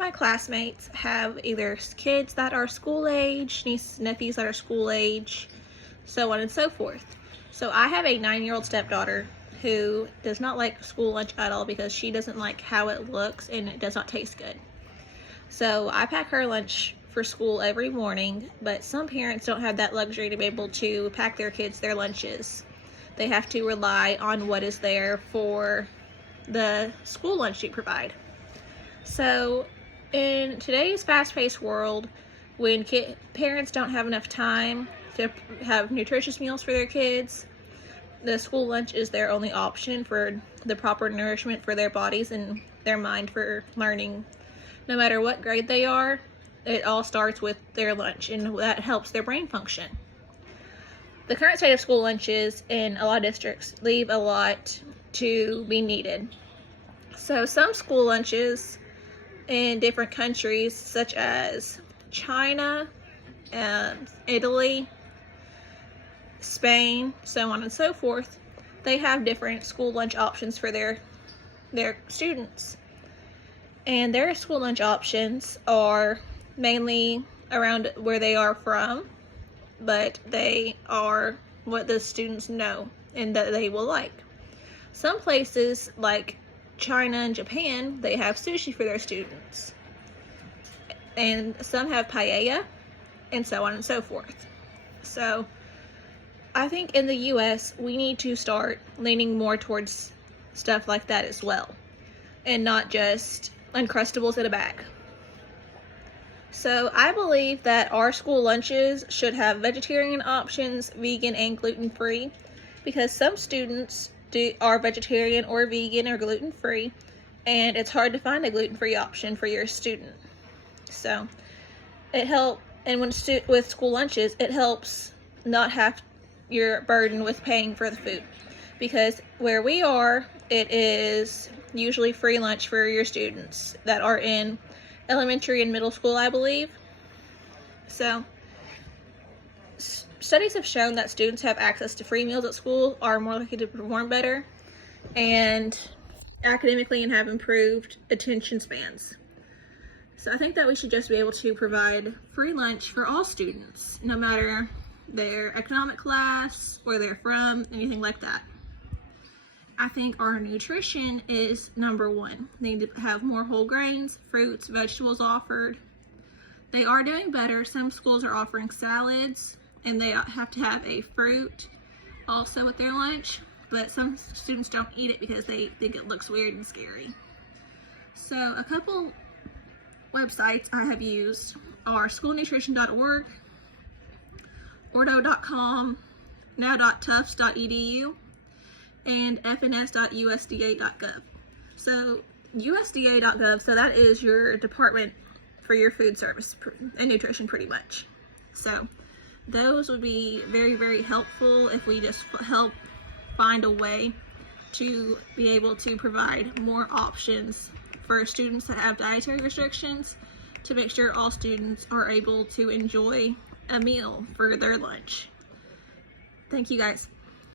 my classmates have either kids that are school age, nieces and nephews that are school age, so on and so forth. So I have a 9-year-old stepdaughter who does not like school lunch at all because she doesn't like how it looks and it does not taste good. So I pack her lunch for school every morning, but some parents don't have that luxury to be able to pack their kids their lunches. They have to rely on what is there for the school lunch you provide. So in today's fast-paced world, when parents don't have enough time to have nutritious meals for their kids, the school lunch is their only option for the proper nourishment for their bodies and their mind for learning. No matter what grade they are, it all starts with their lunch, and that helps their brain function. The current state of school lunches in a lot of districts leave a lot to be needed. So some school lunches in different countries, such as China, Italy, Spain, so on and so forth, they have different school lunch options for their students. And their school lunch options are mainly around where they are from, but they are what the students know and that they will like. Some places like China and Japan, they have sushi for their students. And some have paella, and so on and so forth. So I think in the US, we need to start leaning more towards stuff like that as well, and not just Uncrustables in a bag. So I believe that our school lunches should have vegetarian options, vegan and gluten-free, because some students are vegetarian or vegan or gluten-free, and it's hard to find a gluten-free option for your student. So it helps, and with school lunches, it helps not have your burden with paying for the food, because where we are, it is usually free lunch for your students that are in elementary and middle school, I believe. So studies have shown that students have access to free meals at school are more likely to perform better and academically and have improved attention spans. So I think that we should just be able to provide free lunch for all students, no matter their economic class, where they're from, anything like that. I think our nutrition is number one. They need to have more whole grains, fruits, vegetables offered. They are doing better. Some schools are offering salads, and they have to have a fruit also with their lunch, but some students don't eat it because they think it looks weird and scary. So a couple websites I have used are schoolnutrition.org, ordo.com, now.tufts.edu, and fns.usda.gov. So usda.gov, so that is your department for your food service and nutrition pretty much. So those would be very, very helpful if we just help find a way to be able to provide more options for students that have dietary restrictions, to make sure all students are able to enjoy a meal for their lunch. Thank you guys.